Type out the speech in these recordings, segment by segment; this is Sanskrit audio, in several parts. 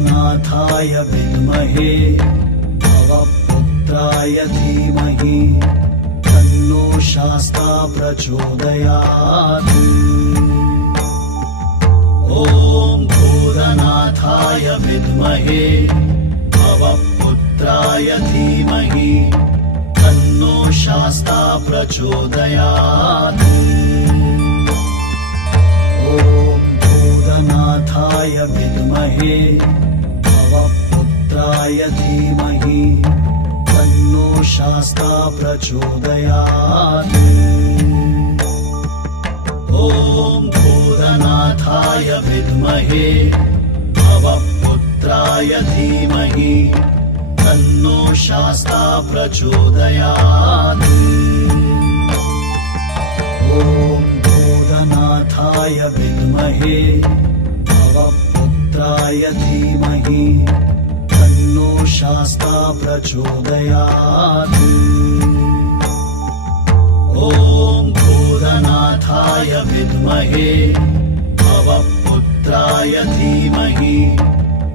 भूतनाथाय विद्महे भवपुत्राय धीमहि तन्नो शास्ता प्रचोदयात्। ॐ भूतनाथाय विद्महे भवपुत्राय धीमहि तन्नो शास्ता प्रचोदयात्। ॐ भूतनाथाय विद्महे भवपुत्राय धीमहि तन्नो शास्ता प्रचोदयात्। ॐ भूतनाथाय विद्महे भवपुत्राय धीमहि तन्नो शास्ता प्रचोदयात्। ॐ भूतनाथाय विद्महे भवपुत्राय धीमहि तन्नो शास्ता प्रचोदयात्। ॐ भूतनाथाय विद्महे भवपुत्राय धीमहि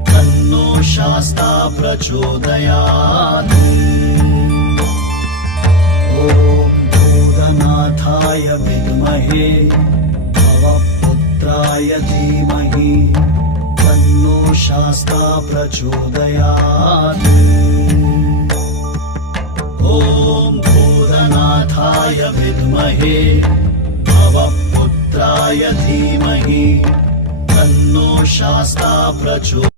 तन्नो शास्ता प्रचोदयात्। ॐ भूतनाथाय विद्महे भवपुत्राय धीमहि तन्नो शास्ता प्रचोदयात्। ॐ भूतनाथाय विद्महे भवपुत्राय धीमहि तन्नो शास्ता प्रचोदयात्।